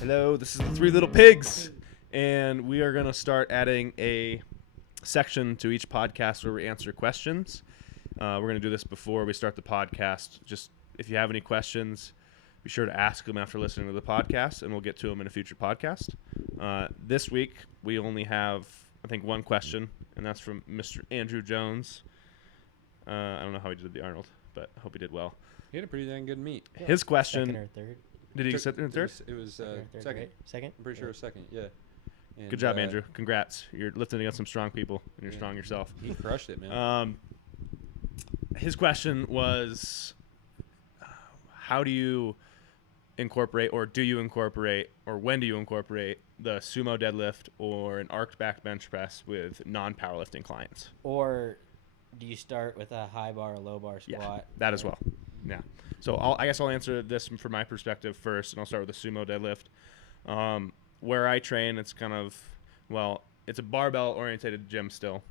Hello, this is the Three Little Pigs, and we are going to start adding a section to each podcast where we answer questions. We're going to do this before we start the podcast. Just if you have any questions, be sure to ask them after listening to the podcast, and we'll get to them in a future podcast. This week, we only have, I think, one question, and that's from Mr. Andrew Jones. I don't know how he did the Arnold, but I hope he did well. He had a pretty dang good meet. Yeah. His question... Second or third? Did he sit in third? It was Third, second. right? Second? I'm pretty sure it was second, yeah. And, Good job, Andrew. Congrats. You're lifting against some strong people, and you're strong yourself. He crushed it, man. His question was, how do you incorporate, or do you incorporate, or when do you incorporate the sumo deadlift or an arched back bench press with non-powerlifting clients? Or do you start with a high bar or low bar squat? Yeah, that as well. Yeah. So I guess I'll answer this from my perspective first, and I'll start with the sumo deadlift. Where I train, it's kind of, well, it's a barbell-oriented gym still,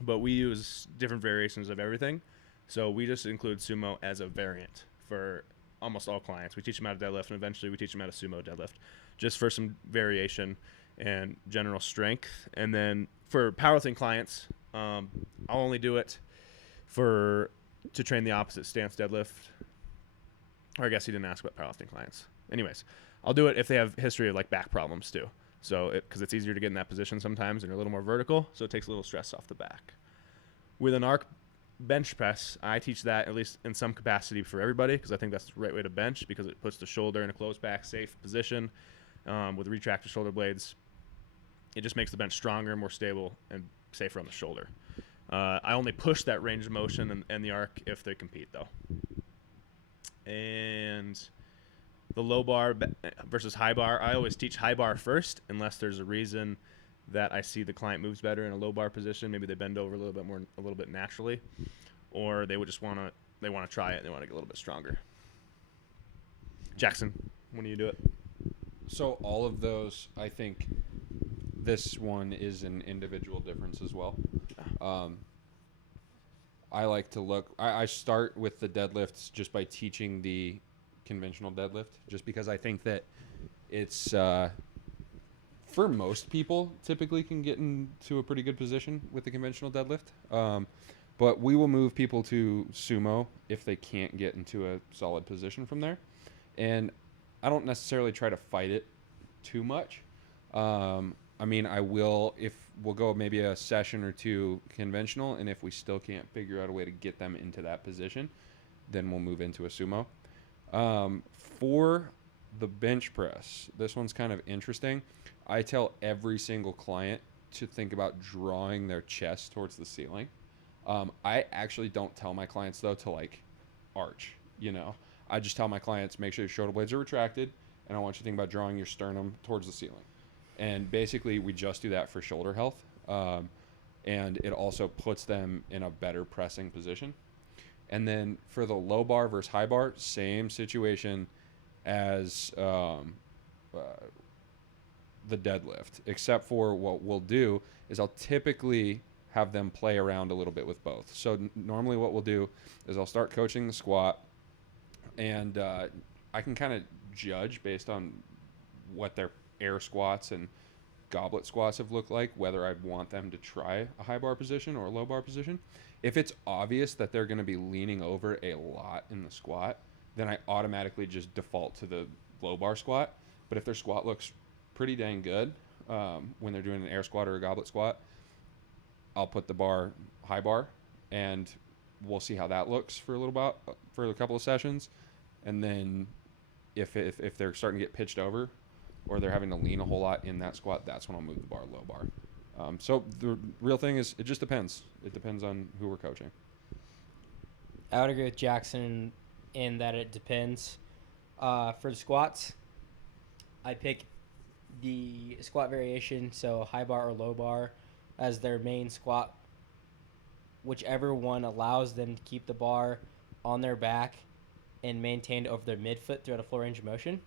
but we use different variations of everything. So we just include sumo as a variant for almost all clients. We teach them how to deadlift, and eventually we teach them how to sumo deadlift, just for some variation and general strength. And then for powerlifting clients, I'll only do it to train the opposite stance deadlift. Or I guess he didn't ask about powerlifting clients. Anyways, I'll do it if they have history of like back problems too. So because it's easier to get in that position sometimes and you're a little more vertical, so it takes a little stress off the back. With an arc bench press, I teach that at least in some capacity for everybody because I think that's the right way to bench because it puts the shoulder in a closed back, safe position with retractor shoulder blades. It just makes the bench stronger, more stable, and safer on the shoulder. I only push that range of motion and the arc if they compete, though. And the low bar versus high bar, I always teach high bar first unless there's a reason that I see the client moves better in a low bar position. Maybe they bend over a little bit naturally, or they would just want to try it and they want to get a little bit stronger. Jackson, when do you do it? So all of those, I think this one is an individual difference as well. I like to look. I start with the deadlifts just by teaching the conventional deadlift, just because I think that it's for most people typically can get into a pretty good position with the conventional deadlift. But we will move people to sumo if they can't get into a solid position from there. And I don't necessarily try to fight it too much. I mean, I will if we'll go maybe a session or two conventional, and if we still can't figure out a way to get them into that position, then we'll move into a sumo. For the bench press, this one's kind of interesting. I tell every single client to think about drawing their chest towards the ceiling. I actually don't tell my clients, though, to like arch, I just tell my clients, make sure your shoulder blades are retracted, and I want you to think about drawing your sternum towards the ceiling. And basically, we just do that for shoulder health. And it also puts them in a better pressing position. And then for the low bar versus high bar, same situation as the deadlift, except for what we'll do is I'll typically have them play around a little bit with both. So normally what we'll do is I'll start coaching the squat, and I can kind of judge based on what their air squats and goblet squats have looked like, whether I'd want them to try a high bar position or a low bar position. If it's obvious that they're going to be leaning over a lot in the squat, then I automatically just default to the low bar squat. But if their squat looks pretty dang good when they're doing an air squat or a goblet squat, I'll put the bar high bar, and we'll see how that looks for a couple of sessions. And then if they're starting to get pitched over, or they're having to lean a whole lot in that squat, that's when I'll move the bar low bar. So the real thing is it just depends. It depends on who we're coaching. I would agree with Jackson in that it depends. For the squats, I pick the squat variation, so high bar or low bar, as their main squat, whichever one allows them to keep the bar on their back and maintained over their midfoot throughout a full range of motion.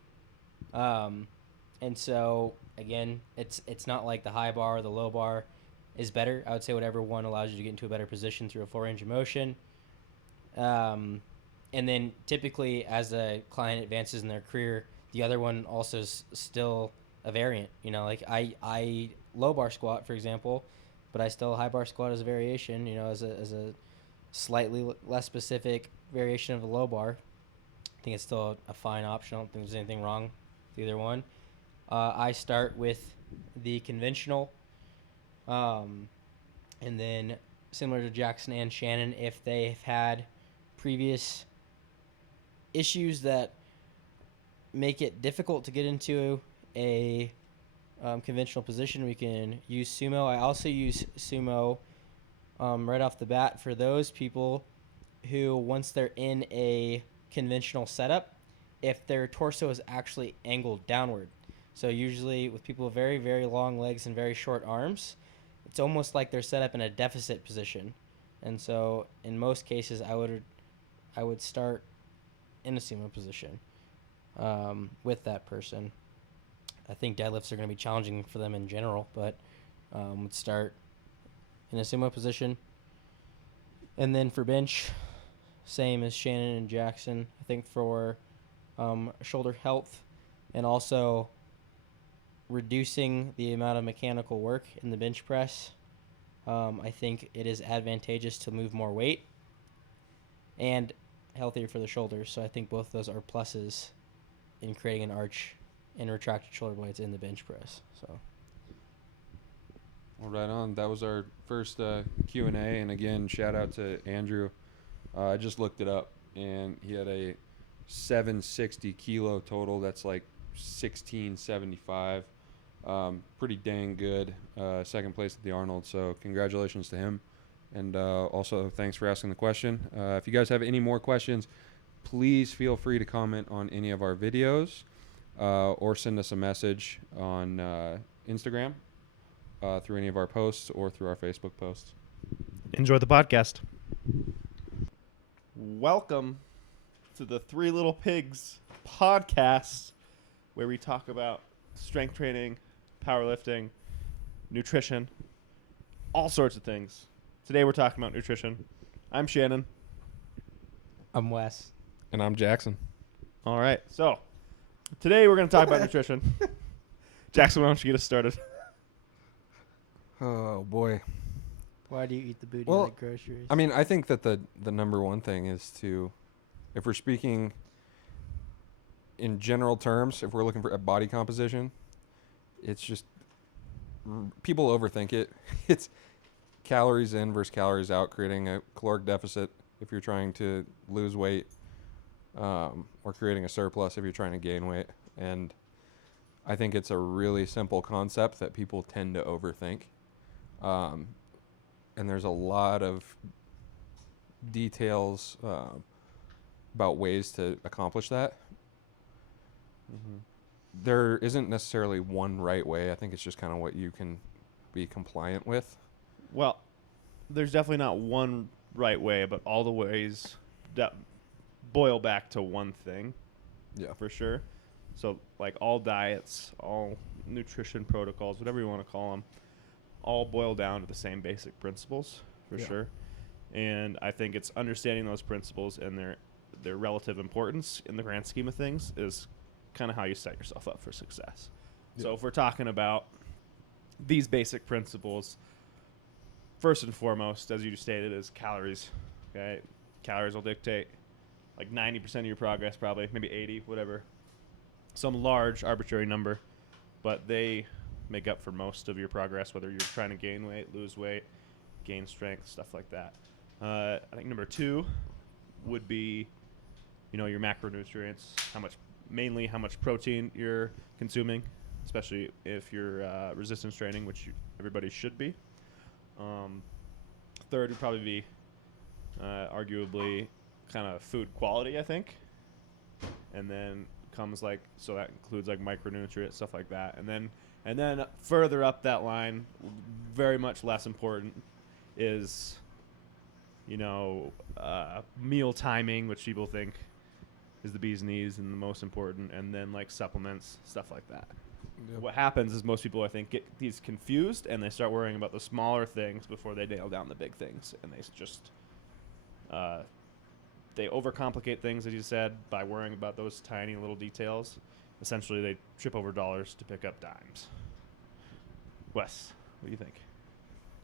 And so, again, it's not like the high bar or the low bar is better. I would say whatever one allows you to get into a better position through a full range of motion. And then typically as a client advances in their career, the other one also is still a variant. You know, like I low bar squat, for example, but I still high bar squat as a variation. You know, as a slightly less specific variation of a low bar. I think it's still a fine option. I don't think there's anything wrong with either one. I start with the conventional, and then similar to Jackson and Shannon, if they've had previous issues that make it difficult to get into a conventional position, we can use sumo. I also use sumo right off the bat for those people who, once they're in a conventional setup, if their torso is actually angled downward. So usually with people with very, very long legs and very short arms, it's almost like they're set up in a deficit position. And so in most cases, I would start in a sumo position with that person. I think deadlifts are going to be challenging for them in general, but would start in a sumo position. And then for bench, same as Shannon and Jackson. I think for shoulder health and also reducing the amount of mechanical work in the bench press, I think it is advantageous to move more weight and healthier for the shoulders. So I think both of those are pluses in creating an arch and retracted shoulder blades in the bench press. So. Well, right on. That was our first Q&A. And again, shout out to Andrew. I just looked it up, and he had a 760 kilo total. That's like 1675. Pretty dang good. Second place at the Arnold. So congratulations to him. And also thanks for asking the question. If you guys have any more questions, please feel free to comment on any of our videos or send us a message on Instagram through any of our posts or through our Facebook posts. Enjoy the podcast. Welcome to the Three Little Pigs podcast, where we talk about strength training, powerlifting, nutrition, all sorts of things. Today we're talking about nutrition. I'm Shannon. I'm Wes. And I'm Jackson. All right. So today we're going to talk about nutrition. Jackson, why don't you get us started? Oh, boy. Why do you eat the booty Well, like groceries? I mean, I think that the number one thing is to, if we're speaking in general terms, if we're looking for a body composition, it's just people overthink it. It's calories in versus calories out, creating a caloric deficit if you're trying to lose weight, or creating a surplus if you're trying to gain weight. And I think it's a really simple concept that people tend to overthink. And there's a lot of details about ways to accomplish that. Mm-hmm. There isn't necessarily one right way. I think it's just kind of what you can be compliant with. Well, there's definitely not one right way, but all the ways that boil back to one thing. Yeah. For sure. So, like, all diets, all nutrition protocols, whatever you want to call them, all boil down to the same basic principles, for sure. And I think it's understanding those principles and their relative importance in the grand scheme of things is kind of how you set yourself up for success. Yeah. So if we're talking about these basic principles, first and foremost, as you stated, is calories. Okay, calories will dictate like 90% of your progress, probably, maybe 80, whatever. Some large arbitrary number, but they make up for most of your progress, whether you're trying to gain weight, lose weight, gain strength, stuff like that. I think number two would be, your macronutrients, mainly how much protein you're consuming, especially if you're resistance training, which everybody should be. Third would probably be arguably kind of food quality, I think. And then comes that includes like micronutrients, stuff like that. And then further up that line, very much less important, is meal timing, which people think is the bee's knees and the most important, and then like supplements, stuff like that. Yep. What happens is most people, I think, get these confused and they start worrying about the smaller things before they nail down the big things, and they just they overcomplicate things, as you said, by worrying about those tiny little details, essentially they trip over dollars to pick up dimes. Wes, what do you think?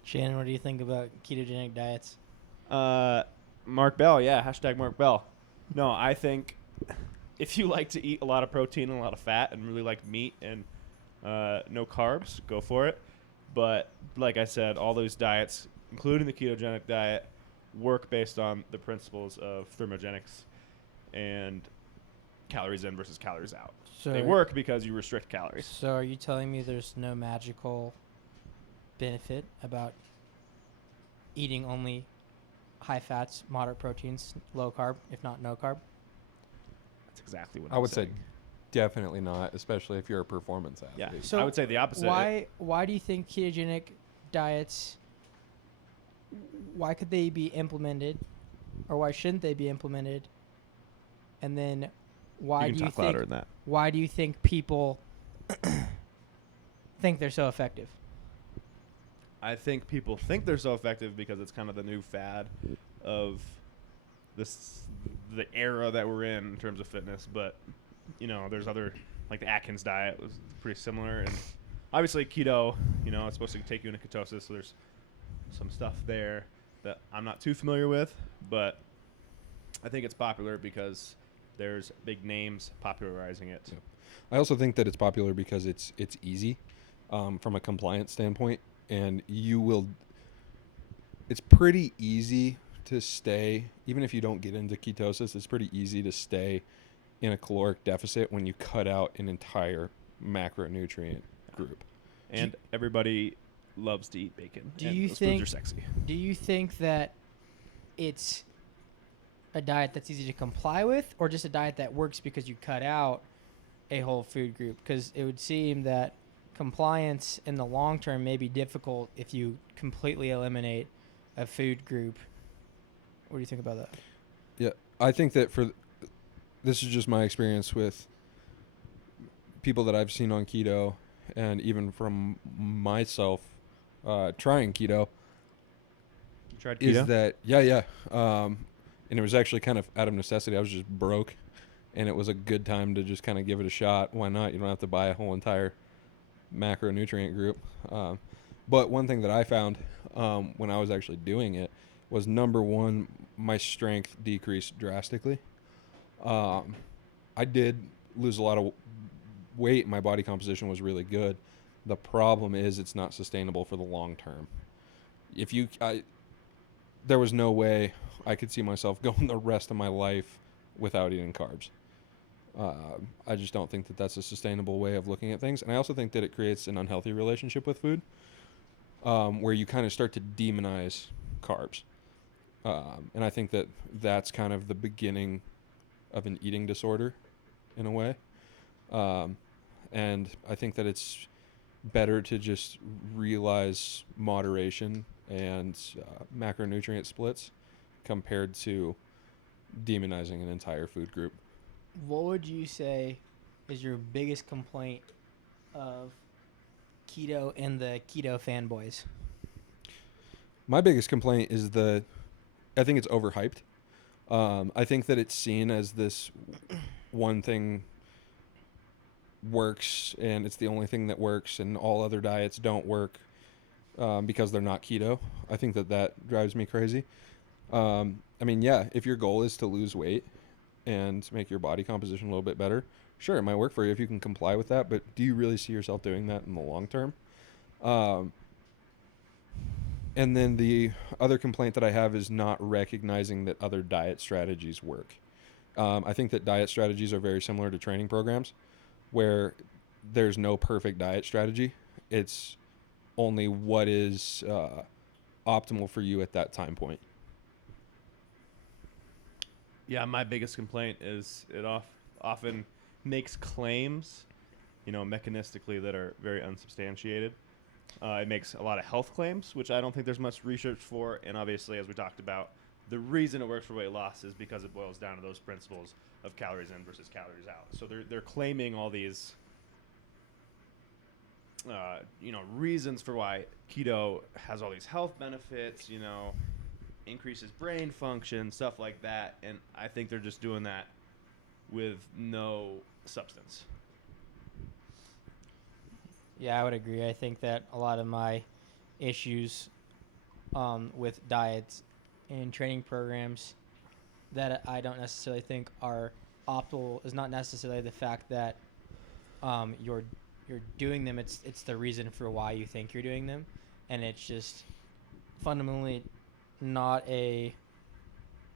Shannon, what do you think about ketogenic diets? Mark Bell, yeah, hashtag Mark Bell. No, I think if you like to eat a lot of protein and a lot of fat and really like meat and no carbs, go for it. But like I said, all those diets, including the ketogenic diet, work based on the principles of thermogenics and calories in versus calories out. So They work because you restrict calories. So are you telling me there's no magical benefit about eating only high fats, moderate proteins, low carb, if not no carb? That's exactly what I I'm would say saying. definitely not, especially if you're a performance Yeah. athlete. So I would say the opposite. Why do you think ketogenic diets, why could they be implemented, or why shouldn't they be implemented? And then why you can do you talk louder think than that. why do you think people think they're so effective? I think people think they're so effective because it's kind of the new fad of the era that we're in terms of fitness. But there's other, like the Atkins diet was pretty similar, and obviously keto. It's supposed to take you into ketosis, so there's some stuff there that I'm not too familiar with, but I think it's popular because there's big names popularizing it. Yep. I also think that it's popular because it's easy from a compliance standpoint, and it's pretty easy to stay, even if you don't get into ketosis, it's pretty easy to stay in a caloric deficit when you cut out an entire macronutrient group. And everybody loves to eat bacon. Do and you those think foods are sexy? Do you think that it's a diet that's easy to comply with, or just a diet that works because you cut out a whole food group? Because it would seem that compliance in the long term may be difficult if you completely eliminate a food group. What do you think about that? Yeah, I think that this is just my experience with people that I've seen on keto, and even from myself trying keto. You tried Is keto? that yeah. And it was actually kind of out of necessity. I was just broke, and it was a good time to just kind of give it a shot. Why not? You don't have to buy a whole entire macronutrient group. But one thing that I found when I was actually doing it was, number one, my strength decreased drastically. I did lose a lot of weight. My body composition was really good. The problem is it's not sustainable for the long term. There was no way I could see myself going the rest of my life without eating carbs. I just don't think that that's a sustainable way of looking at things. And I also think that it creates an unhealthy relationship with food, where you kind of start to demonize carbs. And I think that that's kind of the beginning of an eating disorder in a way. And I think that it's better to just realize moderation and macronutrient splits compared to demonizing an entire food group. What would you say is your biggest complaint of keto and the keto fanboys? My biggest complaint is I think it's overhyped. I think that it's seen as this one thing works, and it's the only thing that works, and all other diets don't work because they're not keto. I think that drives me crazy. I mean, yeah, if your goal is to lose weight and make your body composition a little bit better, sure, it might work for you if you can comply with that, but do you really see yourself doing that in the long term? And then the other complaint that I have is not recognizing that other diet strategies work. I think that diet strategies are very similar to training programs, where there's no perfect diet strategy. It's only what is optimal for you at that time point. Yeah, my biggest complaint is it often makes claims, mechanistically that are very unsubstantiated. It makes a lot of health claims, which I don't think there's much research for. And obviously, as we talked about, the reason it works for weight loss is because it boils down to those principles of calories in versus calories out. So they're claiming all these, reasons for why keto has all these health benefits, increases brain function, stuff like that. And I think they're just doing that with no substance. Yeah, I would agree. I think that a lot of my issues with diets and training programs that I don't necessarily think are optimal is not necessarily the fact that you're doing them. It's the reason for why you think you're doing them, and it's just fundamentally not a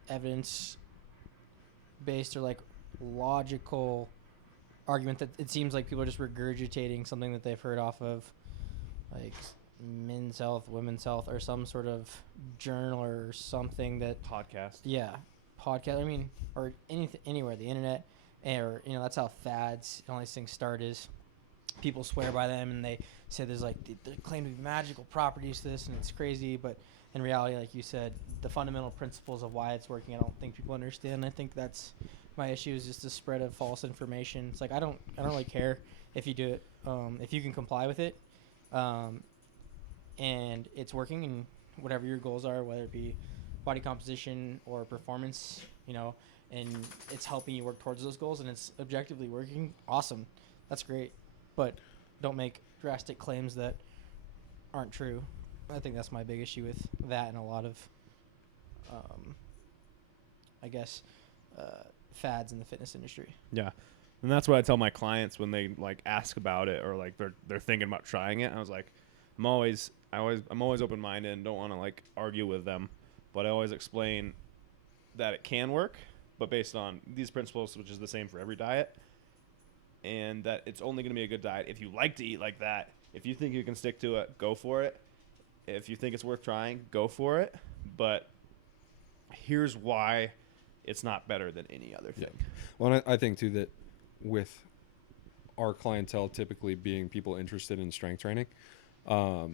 evidence based or like logical argument that it seems like people are just regurgitating something that they've heard off of like Men's Health, Women's Health, or some sort of journal or something that Podcast. yeah, podcast. I mean, or anything anywhere, the internet, or that's how fads and all these things start. Is people swear by them and they say there's like they claim to be magical properties to this and it's crazy, but in reality, like you said, the fundamental principles of why it's working, I don't think people understand. I think that's my issue is just the spread of false information. It's like I don't really care if you do it, if you can comply with it, and it's working and whatever your goals are, whether it be body composition or performance, and it's helping you work towards those goals and it's objectively working. Awesome, that's great, but don't make drastic claims that aren't true. I think that's my big issue with that and a lot of, I guess, fads in the fitness industry. Yeah. And that's what I tell my clients when they like ask about it or like they're thinking about trying it. I was like, I'm always open-minded and don't want to like argue with them, but I always explain that it can work, but based on these principles, which is the same for every diet, and that it's only going to be a good diet if you like to eat like that. If you think you can stick to it, go for it. If you think it's worth trying, go for it. But here's why it's not better than any other thing. Yeah. Well, and I think too that with our clientele typically being people interested in strength training, I've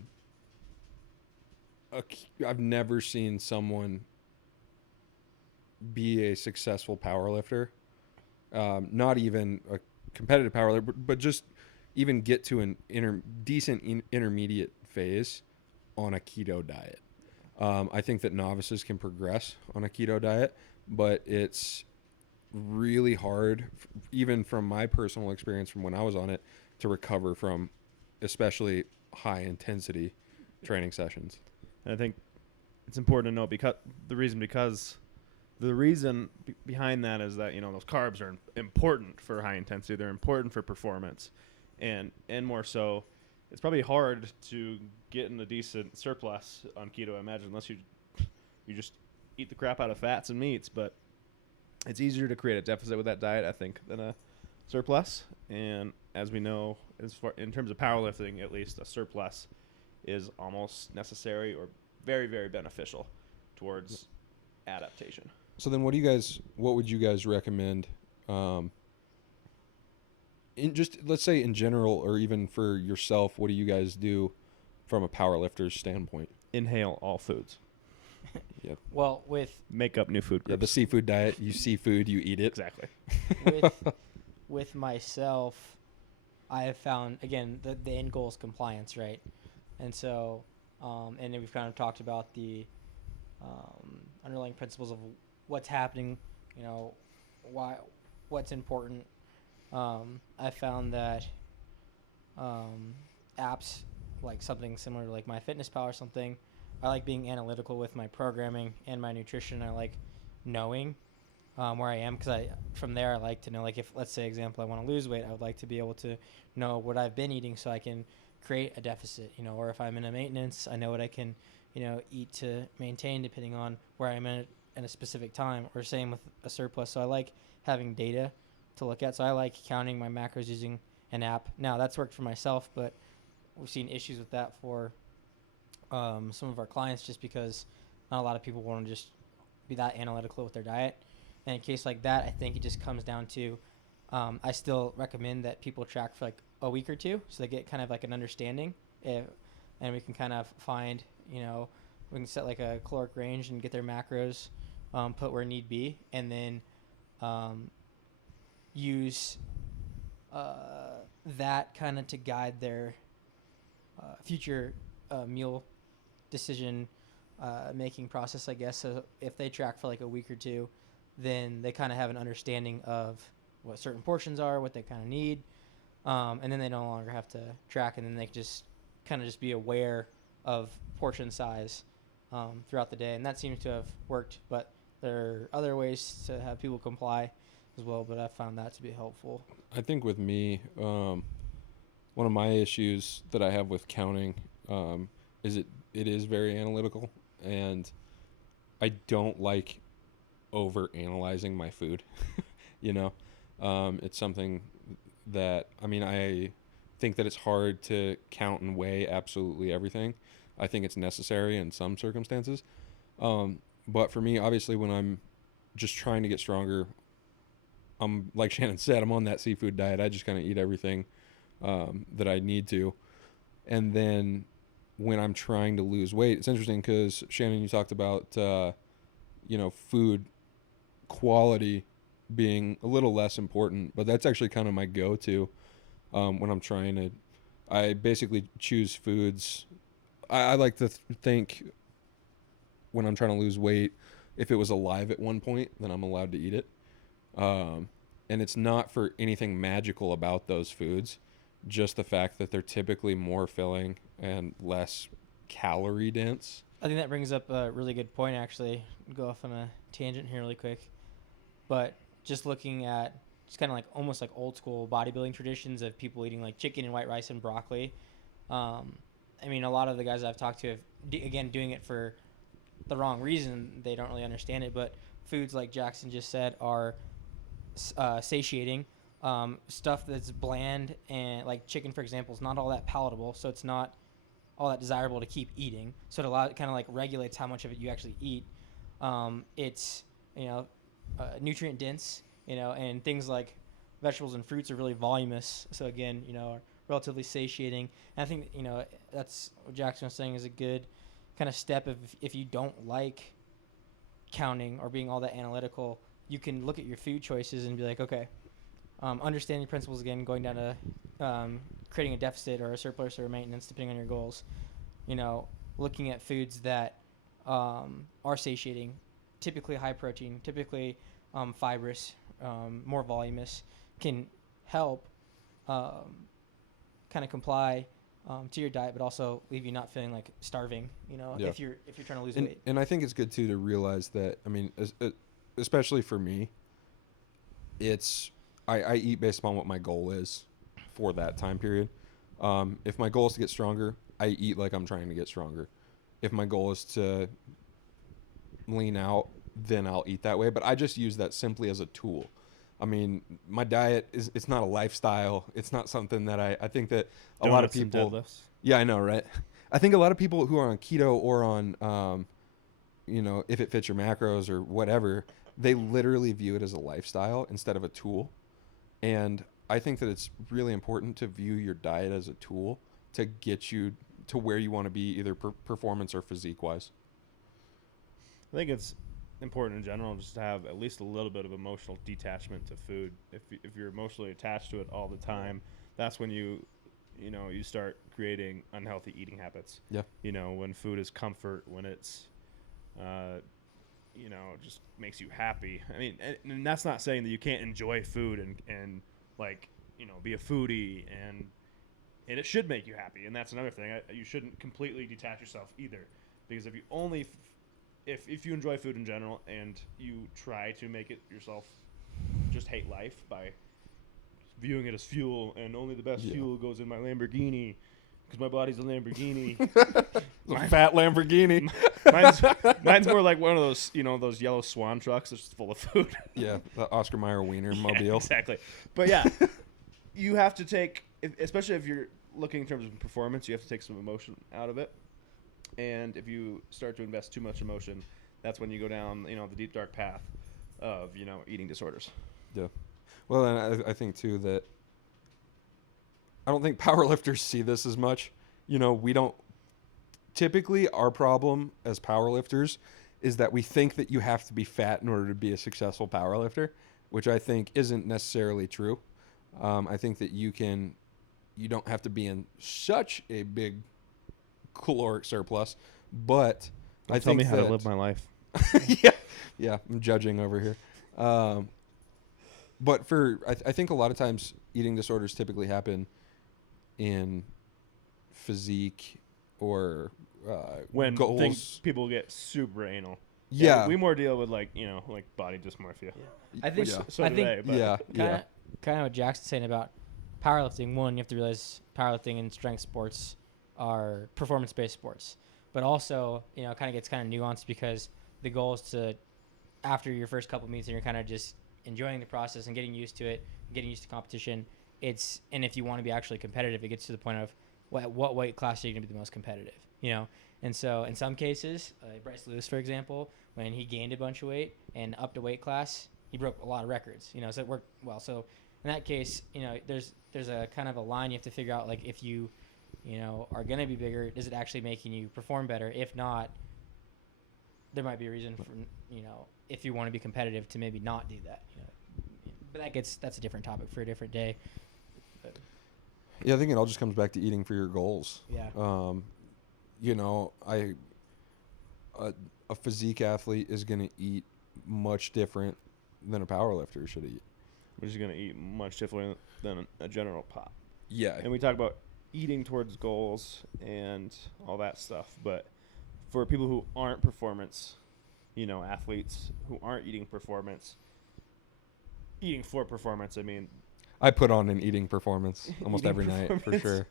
never seen someone be a successful powerlifter, not even a competitive powerlifter, but just even get to an decent intermediate phase on a keto diet. I think that novices can progress on a keto diet, but it's really hard, even from my personal experience from when I was on it, to recover from especially high intensity training sessions. And I think it's important to note because the reason behind that is that those carbs are important for high intensity. They're important for performance, and more so, it's probably hard to get in a decent surplus on keto. I imagine unless you just eat the crap out of fats and meats, but it's easier to create a deficit with that diet, I think, than a surplus. And as we know, in terms of powerlifting, at least a surplus is almost necessary or very, very beneficial towards adaptation. So then what would you guys recommend, let's say in general, or even for yourself, what do you guys do from a powerlifter's standpoint? Inhale all foods. Yep. Well, Make up new food groups. Yeah, the seafood diet, you see food, you eat it. Exactly. with myself, I have found, again, the end goal is compliance, right? And so, and then we've kind of talked about the underlying principles of what's happening, what's important. I found that apps like something similar to like MyFitnessPal or something, I like being analytical with my programming and my nutrition. I like knowing where I am because from there I like to know, like if, let's say example, I want to lose weight, I would like to be able to know what I've been eating so I can create a deficit, or if I'm in a maintenance, I know what I can, eat to maintain depending on where I'm at in a specific time, or same with a surplus. So I like having data to look at. So I like counting my macros using an app. Now that's worked for myself, but we've seen issues with that for some of our clients just because not a lot of people want to just be that analytical with their diet. And in a case like that, I think it just comes down to I still recommend that people track for like a week or two so they get kind of like an understanding and we can kind of find, we can set like a caloric range and get their macros put where need be, and then use that kind of to guide their future meal decision making process, I guess. So if they track for like a week or two, then they kind of have an understanding of what certain portions are, what they kind of need, and then they no longer have to track, and then they can just kind of just be aware of portion size throughout the day, and that seems to have worked. But there are other ways to have people comply as well, but I found that to be helpful. I think with me, one of my issues that I have with counting is it is very analytical, and I don't like over analyzing my food. you know, it's something that, I mean, I think that it's hard to count and weigh absolutely everything. I think it's necessary in some circumstances. But for me, obviously, when I'm just trying to get stronger, I'm like Shannon said, I'm on that seafood diet. I just kind of eat everything that I need to. And then when I'm trying to lose weight, it's interesting because Shannon, you talked about, food quality being a little less important, but that's actually kind of my go-to when I'm trying to. I basically choose foods. I like to think when I'm trying to lose weight, if it was alive at one point, then I'm allowed to eat it. And it's not for anything magical about those foods, just the fact that they're typically more filling and less calorie dense. I think that brings up a really good point, actually. Go off on a tangent here really quick. But just looking at just kind of like almost like old school bodybuilding traditions of people eating like chicken and white rice and broccoli. I mean, a lot of the guys I've talked to have, again, doing it for the wrong reason. They don't really understand it. But foods, like Jackson just said, are satiating. Stuff that's bland and like chicken, for example, is not all that palatable. So it's not all that desirable to keep eating. So it kind of like regulates how much of it you actually eat. It's, nutrient dense, and things like vegetables and fruits are really voluminous. So again, are relatively satiating. And I think, that's what Jackson was saying is a good kind of step. If you don't like counting or being all that analytical, you can look at your food choices and be like, okay, understanding principles again, going down to creating a deficit or a surplus or a maintenance depending on your goals. Looking at foods that are satiating, typically high protein, typically fibrous, more voluminous, can help kind of comply to your diet, but also leave you not feeling like starving. Yeah. If you're trying to lose weight. And I think it's good too to realize that. I mean, especially for me, it's I eat based upon what my goal is for that time period. If my goal is to get stronger, I eat like I'm trying to get stronger. If my goal is to lean out, then I'll eat that way. But I just use that simply as a tool. I mean, my diet it's not a lifestyle. It's not something that I think that a lot of Donuts and people. deadlifts. Yeah, I know, right? I think a lot of people who are on keto or on, if it fits your macros or whatever, they literally view it as a lifestyle instead of a tool. And I think that it's really important to view your diet as a tool to get you to where you want to be, either performance or physique-wise. I think it's important in general just to have at least a little bit of emotional detachment to food. If you're emotionally attached to it all the time, that's when you start creating unhealthy eating habits. Yeah. When food is comfort, when it's just makes you happy. I mean, and that's not saying that you can't enjoy food and like, be a foodie and it should make you happy. And that's another thing. You shouldn't completely detach yourself either, because if you only if you enjoy food in general and you try to make it yourself just hate life by viewing it as fuel and only the best fuel goes in my Lamborghini because my body's a Lamborghini. Fat Lamborghini. Mine's more like one of those, those yellow Swan trucks that's full of food. Yeah, the Oscar Mayer Wiener mobile. Yeah, exactly. But yeah, you have to take, especially if you're looking in terms of performance, you have to take some emotion out of it. And if you start to invest too much emotion, that's when you go down, the deep dark path of, eating disorders. Yeah. Well, and I think too that I don't think powerlifters see this as much. We don't typically, our problem as powerlifters is that we think that you have to be fat in order to be a successful powerlifter, which I think isn't necessarily true. I think that you don't have to be in such a big caloric surplus, but I think tell me how to live my life. yeah, I'm judging over here. But I think a lot of times eating disorders typically happen in physique or When goals. people get super anal. Yeah. We more deal with like body dysmorphia. I think Yeah. So I do think they, but Yeah. kind of what Jackson's saying about powerlifting. One, you have to realize powerlifting and strength sports are performance-based sports, but also it kind of gets kind of nuanced because the goal is to, after your first couple meets and you're kind of just enjoying the process and getting used to it, getting used to competition. And if you want to be actually competitive, it gets to the point of what weight class are you going to be the most competitive, And so in some cases, Bryce Lewis, for example, when he gained a bunch of weight and upped a weight class, he broke a lot of records, so it worked well. So in that case, there's a kind of a line you have to figure out, like if you, are going to be bigger, is it actually making you perform better? If not, there might be a reason for, if you want to be competitive to maybe not do that, But that's a different topic for a different day. But, Yeah, I think it all just comes back to eating for your goals. yeah. A physique athlete is going to eat much different than a powerlifter should eat. we're just gonna eat much different than a general pop. Yeah. And we talk about eating towards goals and all that stuff, but for people who aren't performance, athletes who aren't eating for performance, I mean, I put on an eating performance almost Eating every night for performance.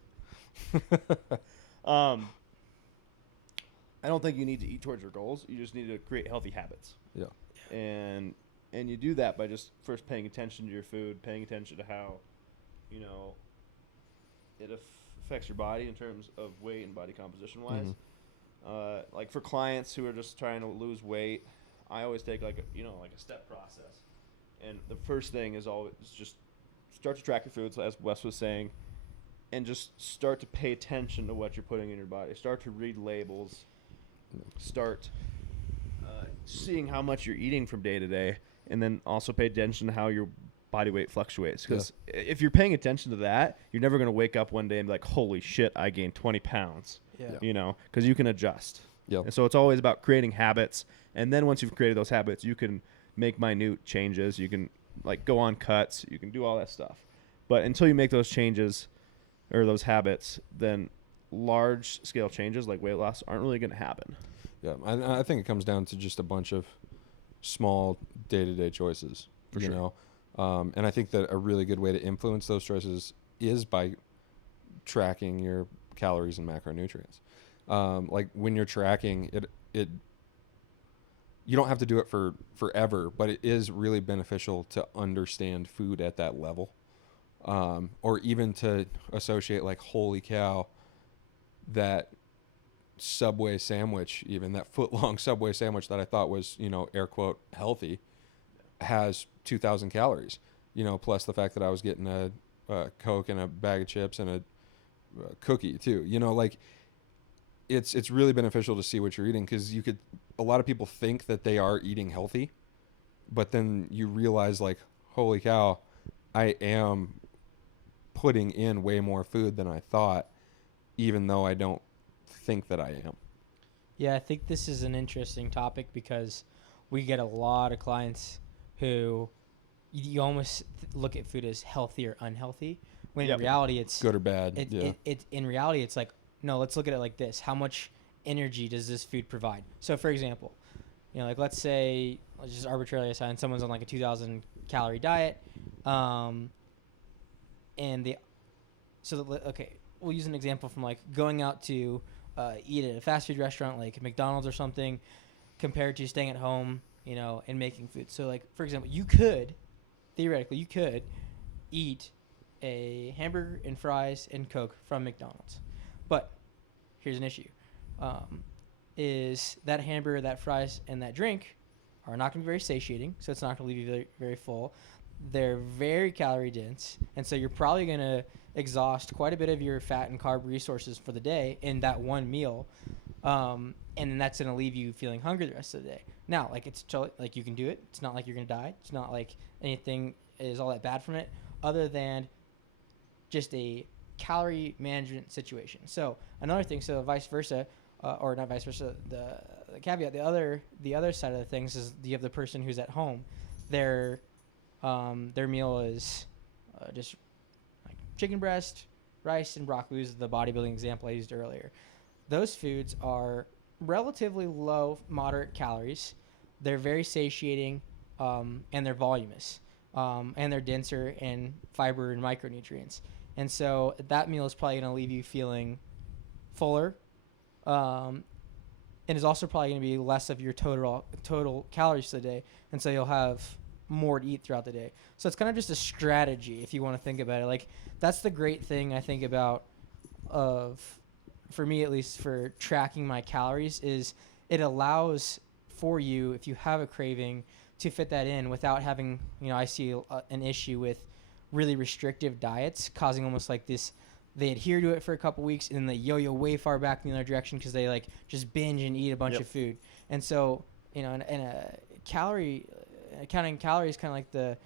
sure. I don't think you need to eat towards your goals. You just need to create healthy habits. Yeah. And you do that by just first paying attention to your food, paying attention to how, it affects your body in terms of weight and body composition wise. Like for clients who are just trying to lose weight, I always take like a step process. And the first thing is always just start to track your foods, as Wes was saying, and just start to pay attention to what you're putting in your body. Start to read labels. Start seeing how much you're eating from day to day, and then also pay attention to how your body weight fluctuates. Because if you're paying attention to that, you're never going to wake up one day and be like, holy shit, I gained 20 pounds. Yeah. Because you can adjust. Yep. And so it's always about creating habits. And then once you've created those habits, you can make minute changes. You can go on cuts. You can do all that stuff. But until you make those changes or those habits, then large scale changes like weight loss aren't really going to happen. Yeah. I think it comes down to just a bunch of small day-to-day choices, For sure. And I think that a really good way to influence those choices is by tracking your calories and macronutrients. Like when you're tracking it, you don't have to do it for forever, but it is really beneficial to understand food at that level, or even to associate like, holy cow, that Subway sandwich, even that foot-long Subway sandwich that I thought was, air quote, healthy, has 2,000 calories, plus the fact that I was getting a Coke and a bag of chips and a cookie too, it's really beneficial to see what you're eating, because a lot of people think that they are eating healthy, but then you realize like, holy cow, I am putting in way more food than I thought, even though I don't think that I am. Yeah, I think this is an interesting topic because we get a lot of clients who you almost look at food as healthy or unhealthy, when in reality it's good or bad. In reality it's like, no, let's look at it like this: how much energy does this food provide? So for example, let's say, let's just arbitrarily assign someone's on like a 2,000 calorie diet, we'll use an example from like going out to eat at a fast food restaurant like McDonald's or something, compared to staying at home, and making food. So like, for example, theoretically you could eat a hamburger and fries and Coke from McDonald's. But here's an issue. Is that hamburger, that fries, and that drink are not going to be very satiating, so it's not going to leave you very, very full. They're very calorie dense, and so you're probably going to exhaust quite a bit of your fat and carb resources for the day in that one meal, and then that's going to leave you feeling hungry the rest of the day. Now, it's like you can do it. It's not like you're going to die. It's not like anything is all that bad from it, other than just a calorie management situation. So another thing, vice versa, or not vice versa, the caveat, the other side of the things is you have the person who's at home. They're Their meal is just like chicken breast, rice, and broccoli is the bodybuilding example I used earlier. Those foods are relatively low, moderate calories. They're very satiating, and they're voluminous, and they're denser in fiber and micronutrients. And so that meal is probably going to leave you feeling fuller, and is also probably going to be less of your total calories for the day. And so you'll have more to eat throughout the day. So it's kind of just a strategy if you want to think about it. Like, that's the great thing I think about for me at least, for tracking my calories, is it allows for you, if you have a craving, to fit that in without having, I see an issue with really restrictive diets causing almost like this, they adhere to it for a couple weeks and then they yo-yo way far back in the other direction because they like just binge and eat a bunch of food. And so, in a counting calories, kind of like the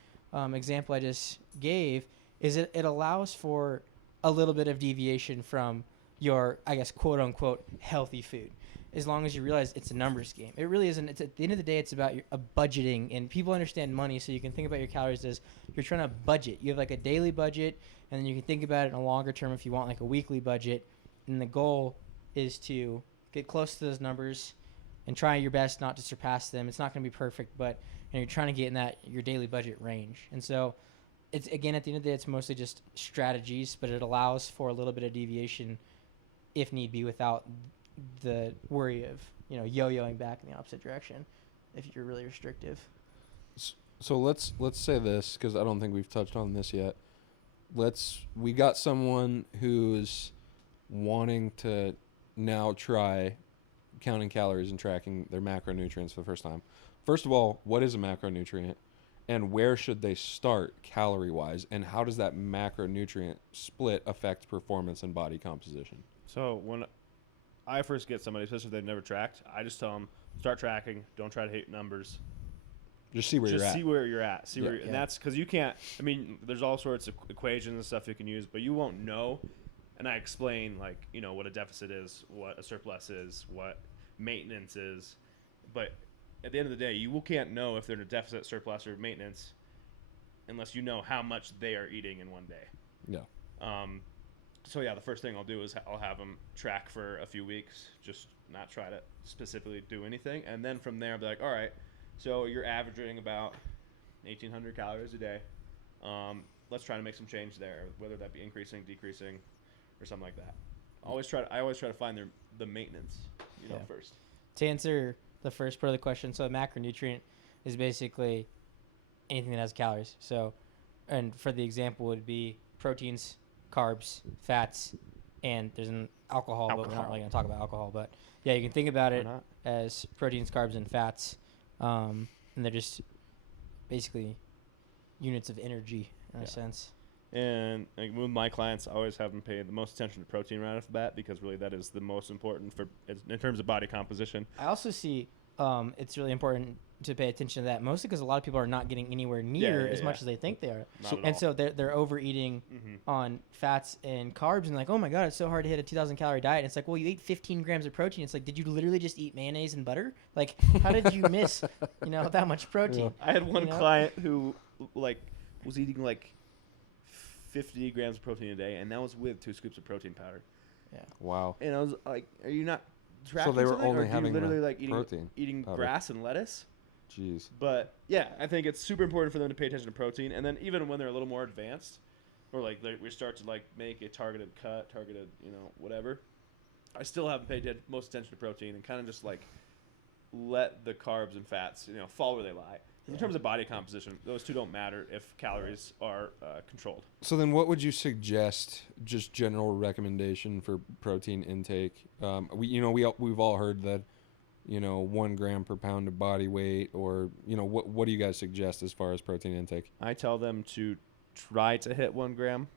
example I just gave, is it allows for a little bit of deviation from your, I guess, quote unquote healthy food, as long as you realize it's a numbers game. It really isn't. It's, at the end of the day, it's about a budgeting, and people understand money, so you can think about your calories as you're trying to budget. You have like a daily budget, and then you can think about it in a longer term if you want like a weekly budget. And the goal is to get close to those numbers and try your best not to surpass them. It's not going to be perfect, but you're trying to get in that your daily budget range. And so, it's, again, at the end of the day, it's mostly just strategies, but it allows for a little bit of deviation if need be, without the worry of yo-yoing back in the opposite direction if you're really restrictive. So let's say this, because I don't think we've touched on this yet. We got someone who's wanting to now try counting calories and tracking their macronutrients for the first time. First of all, what is a macronutrient, and where should they start calorie-wise, and how does that macronutrient split affect performance and body composition? So when I first get somebody, especially if they've never tracked, I just tell them, start tracking. Don't try to hit numbers. Just see where you're at. See where you're at. And that's because you can't. I mean, there's all sorts of equations and stuff you can use, but you won't know. And I explain what a deficit is, what a surplus is, what maintenance is. But at the end of the day, you can't know if they're in a deficit, surplus, or maintenance unless you know how much they are eating in one day. Yeah. So the first thing I'll do is I'll have them track for a few weeks, just not try to specifically do anything, and then from there I'll be like, all right, so you're averaging about 1,800 calories a day. Let's try to make some change there, whether that be increasing, decreasing, or something like that. I always try to find the maintenance, first. To answer the first part of the question, so a macronutrient is basically anything that has calories. So, and for the example would be proteins, carbs, fats, and there's an alcohol, but we're not really going to talk about alcohol. But yeah, you can think about it as proteins, carbs, and fats, and they're just basically units of energy in a sense. And with my clients, I always have them pay the most attention to protein right off the bat, because really that is the most important in terms of body composition. I also see it's really important to pay attention to that, mostly because a lot of people are not getting anywhere near as much as they think they are. So they're overeating on fats and carbs, and like, oh my God, it's so hard to hit a 2,000 calorie diet. And it's like, well, you ate 15 grams of protein. It's like, did you literally just eat mayonnaise and butter? Like, how did you miss, that much protein? Yeah. I had one client who was eating 50 grams of protein a day, and that was with 2 scoops of protein powder. Yeah. Wow. And I was like, are you not tracking So they were something, only or having literally eating powder. grass and lettuce? Jeez. But yeah, I think it's super important for them to pay attention to protein, and then even when they're a little more advanced, or we start to make a targeted cut, whatever, I still have them pay most attention to protein and kind of just let the carbs and fats fall where they lie. In terms of body composition, those two don't matter if calories are controlled. So then what would you suggest, just general recommendation for protein intake? We've all heard that, 1 gram per pound of body weight, or, what do you guys suggest as far as protein intake? I tell them to try to hit 1 gram,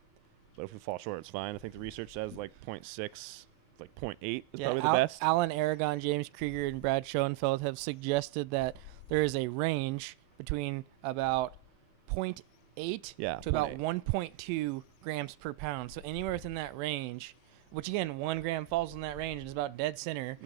but if we fall short, it's fine. I think the research says 0.6, 0.8 is probably the best. Alan Aragon, James Krieger, and Brad Schoenfeld have suggested that there is a range between about 0.8 to about 1.2 grams per pound. So anywhere within that range, which again, 1 gram falls in that range and is about dead center,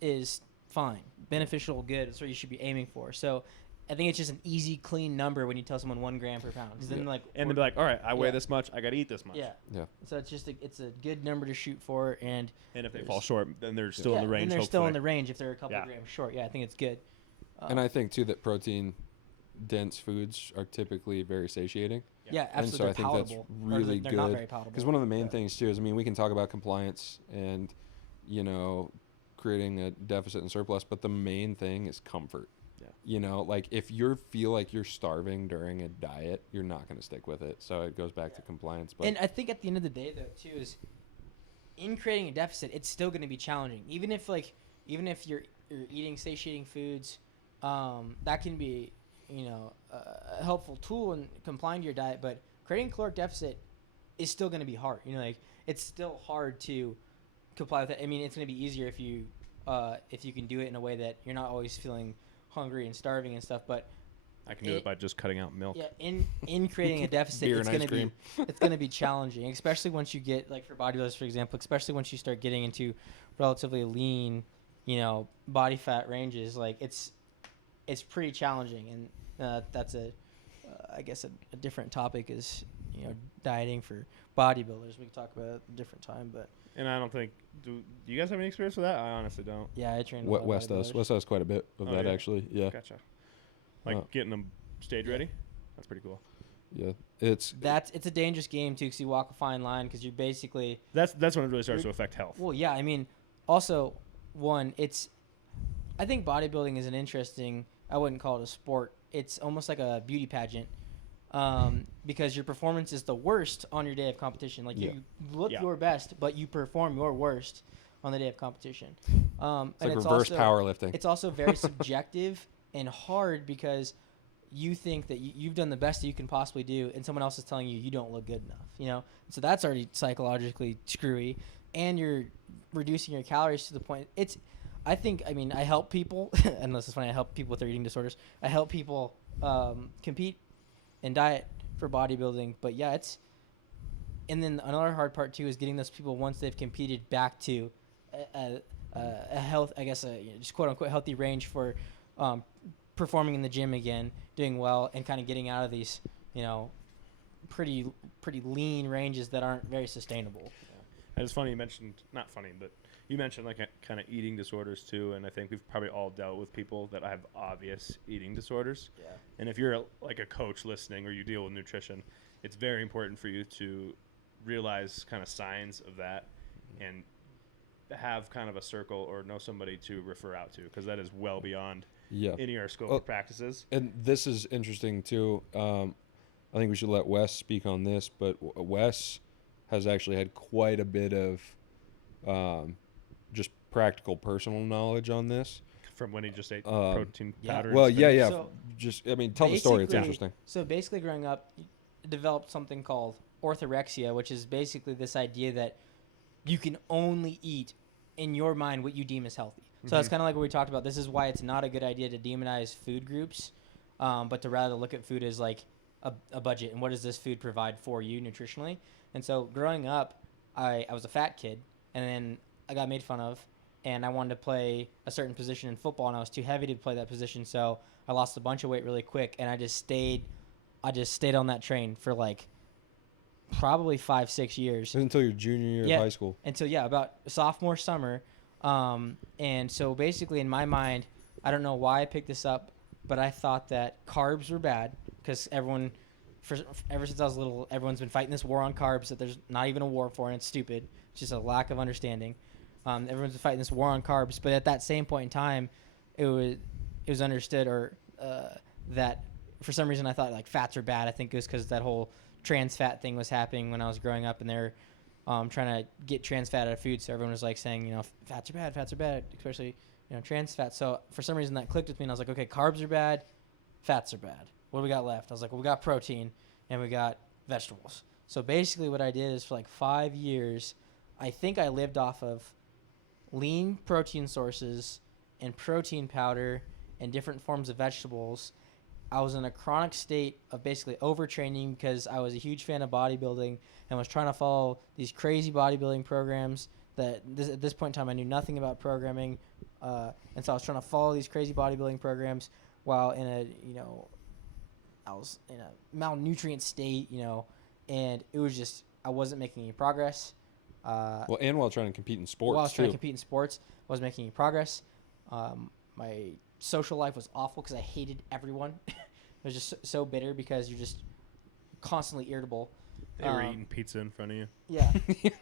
is fine. Beneficial, good. That's what you should be aiming for. So I think it's just an easy, clean number when you tell someone 1 gram per pound. 'Cause then like, And they'd be like, all right, I weigh Yeah. this much. I got to eat this much. yeah. Yeah. So it's just it's a good number to shoot for, and And if they fall short, then they're still yeah, in the range. and they're still in hopefully. the range if they're a couple Yeah. grams short. Yeah, I think it's good. And I think too that protein dense foods are typically very satiating. yeah, And absolutely. so I They're think that's palatable. really They're not good. very palatable. Because one of the main Yeah. things too is, I mean, we can talk about compliance and, you know, creating a deficit and surplus, but the main thing is comfort. Yeah. You know, like if you feel like you're starving during a diet, you're not going to stick with it. So it goes back to compliance. But And I think at the end of the day, though, too, is in creating a deficit, it's still going to be challenging. Even if you're eating satiating foods, that can be, you know, a helpful tool in complying to your diet. But creating a caloric deficit is still going to be hard. You know, like it's still hard to comply with it. I mean, it's going to be easier if you can do it in a way that you're not always feeling hungry and starving and stuff. But I can do it by just cutting out milk. yeah, in creating a deficit, Beer it's and going ice to be cream. it's going to be challenging, especially once you get like for bodybuilders, for example, especially once you start getting into relatively lean, you know, body fat ranges. Like it's pretty challenging, and that's I guess a different topic is, you know, dieting for bodybuilders. We can talk about it at a different time, but And I don't think do you guys have any experience with that? I honestly don't. yeah, I train. a lot of West does. bodybuilders. West does quite a bit of Oh, that yeah? actually. Yeah. Gotcha. Like Uh, getting them stage ready. That's pretty cool. Yeah. It's It's a dangerous game too, because you walk a fine line, because you're basically That's when it really starts to affect health. well, yeah. I mean, also I think bodybuilding is an interesting. I wouldn't call it a sport. It's almost like a beauty pageant, because your performance is the worst on your day of competition. Like Yeah. you look Yeah. your best, but you perform your worst on the day of competition. it's And like it's reverse also, powerlifting. It's also very subjective and hard, because you think that you've done the best that you can possibly do, and someone else is telling you you don't look good enough. You know, so that's already psychologically screwy, and you're reducing your calories to the point. I help people, and this is funny. I help people with their eating disorders. I help people compete and diet for bodybuilding. But yeah, and then another hard part too is getting those people, once they've competed, back to a health, I guess, just quote unquote healthy range for performing in the gym again, doing well, and kind of getting out of these, you know, pretty lean ranges that aren't very sustainable. And it's funny you mentioned, not funny, but you mentioned like kind of eating disorders too. And I think we've probably all dealt with people that have obvious eating disorders. Yeah. And if you're like a coach listening, or you deal with nutrition, it's very important for you to realize kind of signs of that and have kind of a circle or know somebody to refer out to, because that is well beyond Yeah. any of our scope Well, of practices. And this is interesting too. I think we should let Wes speak on this, but Wes has actually had quite a bit of just practical personal knowledge on this. From when he just ate protein yeah. powder. Well, and yeah, spinach. yeah. So Just, I mean, tell the story. It's basically- interesting. So basically, growing up, I developed something called orthorexia, which is basically this idea that you can only eat in your mind what you deem as healthy. So that's kind of like what we talked about. This is why it's not a good idea to demonize food groups, but to rather look at food as like a budget, and what does this food provide for you nutritionally. And so growing up, I was a fat kid, and then I got made fun of, and I wanted to play a certain position in football, and I was too heavy to play that position, so I lost a bunch of weight really quick, and I just stayed on that train for like probably 5-6 years Until your junior year Yeah. of high school. until about sophomore summer. And so basically in my mind, I don't know why I picked this up, but I thought that carbs were bad, because ever since I was little, everyone's been fighting this war on carbs that there's not even a war for, and it's stupid. It's just a lack of understanding. Everyone's been fighting this war on carbs, but at that same point in time, it was understood, or that for some reason I thought like fats are bad. I think it was because that whole trans fat thing was happening when I was growing up, and they're trying to get trans fat out of food. So everyone was like saying, you know, fats are bad, especially, you know, trans fat. So for some reason that clicked with me, and I was like, okay, carbs are bad, fats are bad. What do we got left? I was like, well, we got protein and we got vegetables. So basically what I did is for like 5 years, I think I lived off of lean protein sources and protein powder and different forms of vegetables. I was in a chronic state of basically overtraining, because I was a huge fan of bodybuilding and was trying to follow these crazy bodybuilding programs that at this point in time I knew nothing about programming. And so I was trying to follow these crazy bodybuilding programs while in a, I was in a malnutrient state, and it was just, I wasn't making any progress. Well, and while trying to compete in sports, While I was trying to too. compete in sports, I wasn't making any progress. My social life was awful because I hated everyone. I was just so bitter because you're just constantly irritable. They were eating pizza in front of you. Yeah.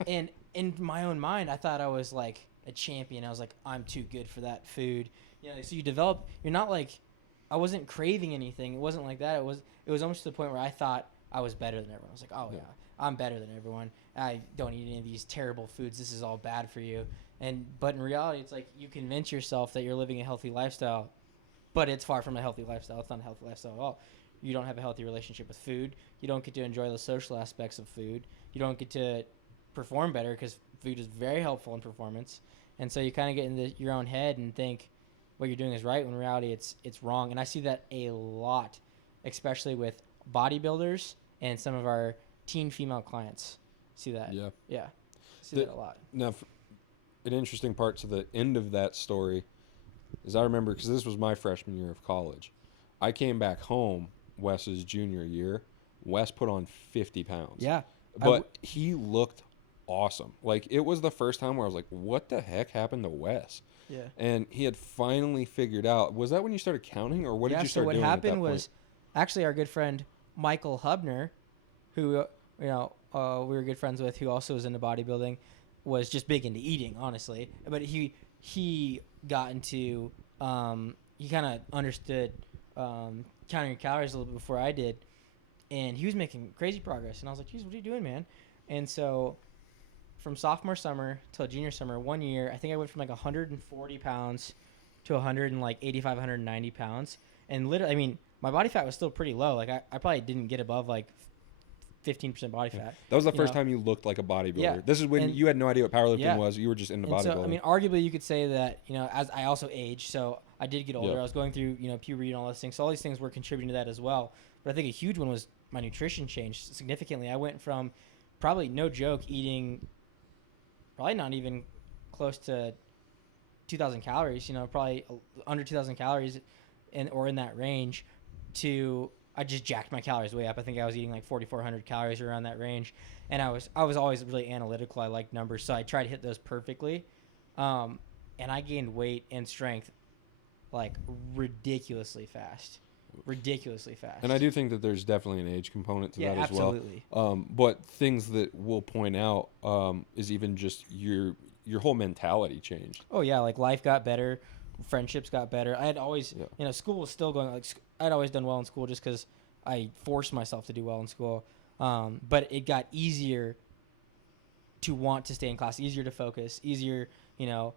And in my own mind, I thought I was like a champion. I was like, I'm too good for that food. So you develop, you're not like, I wasn't craving anything. It wasn't like that. It was almost to the point where I thought I was better than everyone. I was like, oh yeah, I'm better than everyone. I don't eat any of these terrible foods. This is all bad for you. But in reality, it's like you convince yourself that you're living a healthy lifestyle, but it's far from a healthy lifestyle. It's not a healthy lifestyle at all. You don't have a healthy relationship with food. You don't get to enjoy the social aspects of food. You don't get to perform better because food is very helpful in performance. And so you kind of get into your own head and think what you're doing is right when in reality it's wrong. And I see that a lot, especially with bodybuilders and some of our teen female clients. See that? Yeah. Yeah. See that a lot. Now, an interesting part to the end of that story is I remember, because this was my freshman year of college, I came back home Wes's junior year. Wes put on 50 pounds. Yeah. But he looked awesome. Like, it was the first time where I was like, what the heck happened to Wes? Yeah. And he had finally figured out. Was that when you started counting, or what did you start doing? So what happened at that was actually our good friend Michael Hubner, who we were good friends with, who also was into bodybuilding, was just big into eating, honestly. But he got into he kind of understood counting your calories a little bit before I did, and he was making crazy progress. And I was like, "Geez, what are you doing, man?" And so from sophomore summer till junior summer, 1 year, I think I went from like 140 pounds to 185, 190 pounds. And literally, I mean, my body fat was still pretty low. Like I probably didn't get above like 15% body fat. That was the first time you looked like a bodybuilder. Yeah. This is when you had no idea what powerlifting Yeah. was. You were just into bodybuilding. So, I mean, arguably you could say that, as I also aged, so I did get older. Yep. I was going through, puberty and all those things. So all these things were contributing to that as well. But I think a huge one was my nutrition changed significantly. I went from probably, no joke, eating probably not even close to 2,000 calories, probably under 2,000 calories or in that range, to I just jacked my calories way up. I think I was eating like 4,400 calories around that range. And I was always really analytical. I like numbers. So I tried to hit those perfectly. And I gained weight and strength like ridiculously fast. And I do think that there's definitely an age component to that as absolutely. well. But things that we'll point out is even just your whole mentality changed. Oh yeah, like life got better, friendships got better. I had always, school was still going. Like I'd always done well in school just because I forced myself to do well in school. But it got easier to want to stay in class, easier to focus, easier, to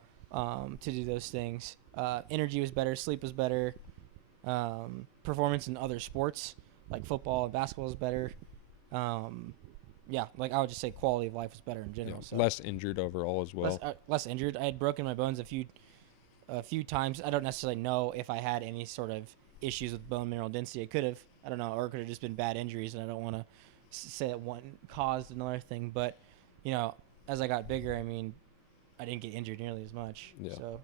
do those things. Energy was better, sleep was better. Performance in other sports like football and basketball is better. Like I would just say quality of life is better in general. So less injured overall as well. Less injured. I had broken my bones a few times. I don't necessarily know if I had any sort of issues with bone mineral density. I could have. I don't know, or it could have just been bad injuries, and I don't want to say that one caused another thing. But as I got bigger, I mean, I didn't get injured nearly as much. Yeah. So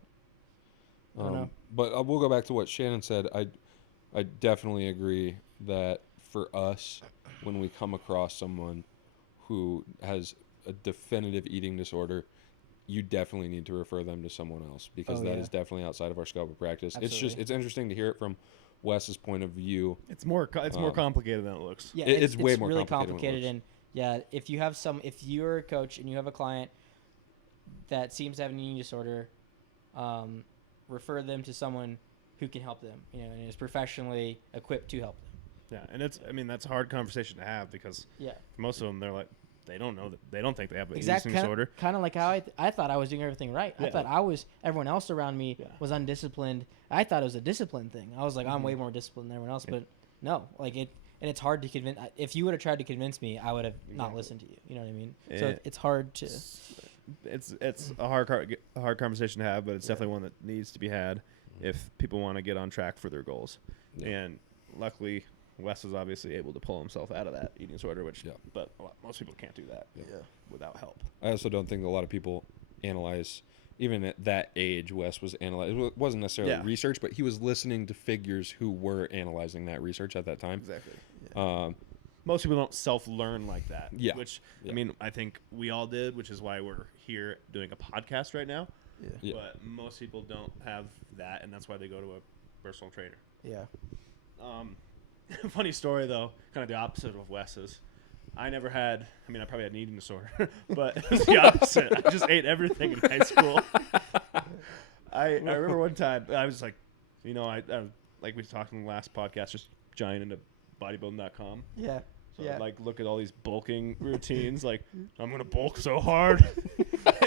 I don't know. But we'll go back to what Shannon said. I definitely agree that for us, when we come across someone who has a definitive eating disorder, you definitely need to refer them to someone else, because that is definitely outside of our scope of practice. Absolutely. It's interesting to hear it from Wes's point of view. It's more complicated than it looks. Yeah, it's way more really complicated and if you're a coach and you have a client that seems to have an eating disorder, refer them to someone who can help them, and is professionally equipped to help them. Yeah, and that's a hard conversation to have, because for most of them, they're like, they don't know that, they don't think they have an eating disorder. Kind of like how I thought I was doing everything right. I thought everyone else around me was undisciplined. I thought it was a discipline thing. I was like, I'm way more disciplined than everyone else, but no, and it's hard to convince. If you would have tried to convince me, I would have not listened to you. You know what I mean? So it's hard to. It's a hard conversation to have, but it's definitely one that needs to be had if people want to get on track for their goals. Yeah. And luckily, Wes was obviously able to pull himself out of that eating disorder, but most people can't do that without help. I also don't think a lot of people analyze even at that age, Wes was analyzing. It wasn't necessarily Yeah. research, but he was listening to figures who were analyzing that research at that time. Exactly. Most people don't self-learn like that. Yeah. Which, Yeah. I mean, I think we all did, which is why we're here doing a podcast right now. Yeah. But most people don't have that, and that's why they go to a personal trainer. Yeah. Funny story, though, kind of the opposite of Wes's. I never had, I mean, I probably had an eating disorder, but it was the opposite. I just ate everything in high school. I remember one time, I was like, you know, I like we talked in the last podcast, just giant into bodybuilding.com. Yeah. So Yeah. I'd like look at all these bulking routines, like I'm gonna bulk so hard.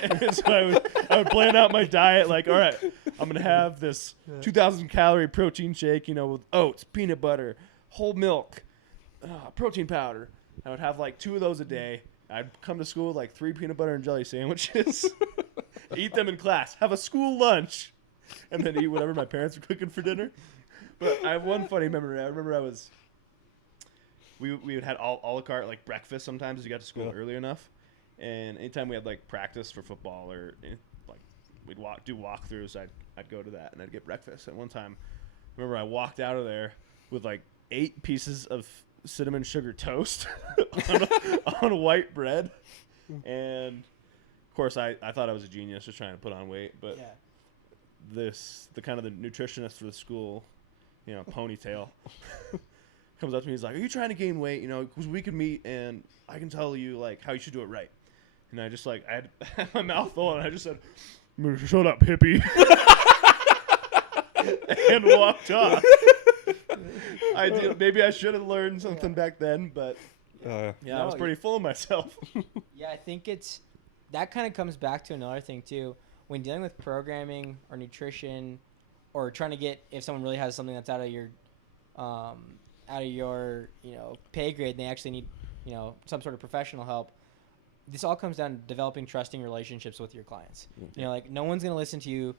And so I would plan out my diet, like, all right, I'm gonna have this 2,000 calorie protein shake, you know, with oats, peanut butter, whole milk, protein powder. I would have like 2 of those a day. I'd come to school with like 3 peanut butter and jelly sandwiches, eat them in class, have a school lunch, and then eat whatever my parents were cooking for dinner. But I have one funny memory. I remember we would have a la carte like breakfast sometimes as you got to school early enough, and anytime we had like practice for football or like we'd do walkthroughs, I'd go to that and I'd get breakfast. And one time, I remember I walked out of there with like 8 pieces of cinnamon sugar toast on white bread, and of course I thought I was a genius just trying to put on weight, but the kind of the nutritionist for the school, you know, ponytail, comes up to me. He's like, "Are you trying to gain weight? You know, because we can meet and I can tell you like how you should do it right." And I just like I had my mouth full and I just said, "Shut up, hippie," and walked off. Maybe I should have learned something back then, but I was pretty full of myself. Yeah, I think that kind of comes back to another thing too. When dealing with programming or nutrition, or trying to get, if someone really has something that's out of your pay grade, and they actually need some sort of professional help. This all comes down to developing trusting relationships with your clients. Mm-hmm. Like no one's gonna listen to you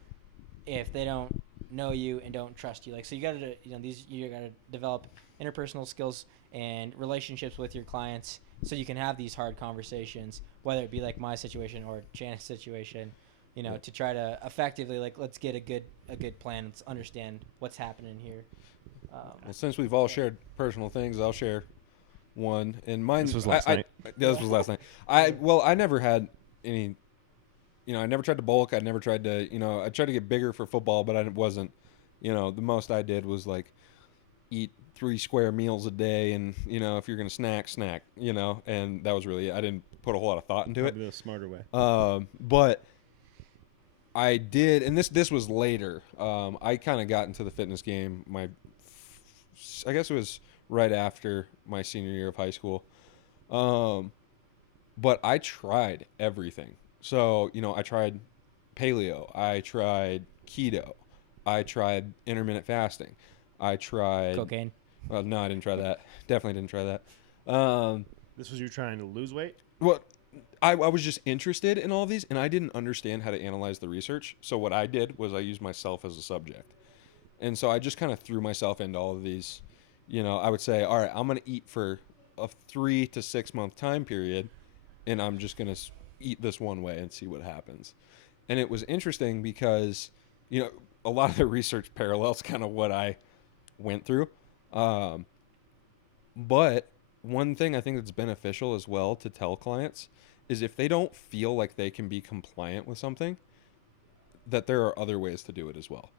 if they don't know you and don't trust you. Like, so you gotta you gotta develop interpersonal skills and relationships with your clients so you can have these hard conversations, whether it be like my situation or Janet's situation, to try to effectively, like, let's get a good plan. Let's understand what's happening here. Well, since we've all shared personal things, I'll share one. And mine This was last night. This was last night. I never had any. I never tried to bulk. I never tried to. I tried to get bigger for football, but I wasn't. The most I did was like eat 3 square meals a day, and if you're gonna snack. And that was really it. I didn't put a whole lot of thought into it. Probably the smarter way. But I did, and this was later. I kind of got into the fitness game. I guess it was right after my senior year of high school. But I tried everything. So, I tried paleo. I tried keto. I tried intermittent fasting. I tried Cocaine. Well, no, I didn't try that. Definitely didn't try that. This was you trying to lose weight? Well, I was just interested in all of these, and I didn't understand how to analyze the research. So what I did was I used myself as a subject. And so I just kind of threw myself into all of these. I would say, all right, I'm going to eat for a 3 to 6 month time period, and I'm just going to eat this one way and see what happens. And it was interesting because, a lot of the research parallels kind of what I went through. But one thing I think that's beneficial as well to tell clients is if they don't feel like they can be compliant with something, that there are other ways to do it as well.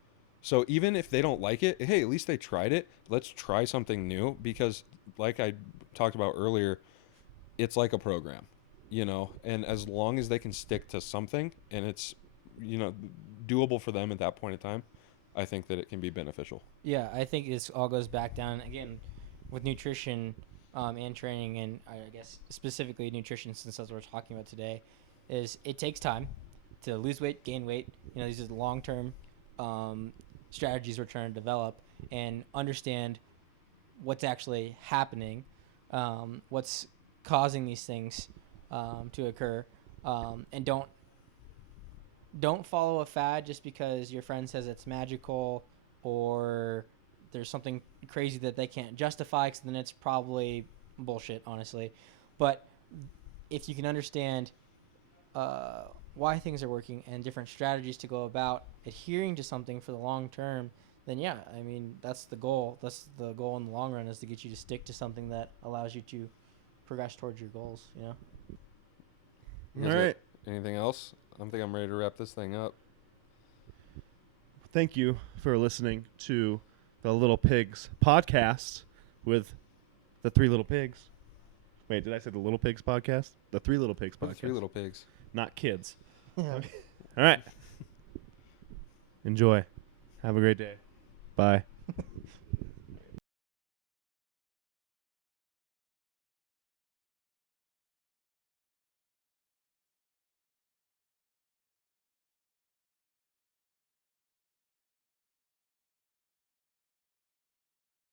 So even if they don't like it, hey, at least they tried it. Let's try something new, because like I talked about earlier, it's like a program, and as long as they can stick to something and it's, doable for them at that point in time, I think that it can be beneficial. Yeah, I think this all goes back down, again, with nutrition and training, and I guess specifically nutrition, since that's what we're talking about today, is it takes time to lose weight, gain weight. These are the long-term strategies we're trying to develop and understand what's actually happening, what's causing these things to occur, and don't follow a fad just because your friend says it's magical or there's something crazy that they can't justify, because then it's probably bullshit, honestly. But if you can understand why things are working and different strategies to go about adhering to something for the long term, then yeah, I mean, that's the goal. That's the goal in the long run, is to get you to stick to something that allows you to progress towards your goals, you know? You All guys got right. Anything else? I think I'm ready to wrap this thing up. Thank you for listening to the Little Pigs podcast with the Three Little Pigs. Wait, did I say the Little Pigs podcast? The Three Little Pigs What are podcast. the Three Little Pigs. Not kids. Yeah. Okay. All right. Enjoy. Have a great day. Bye.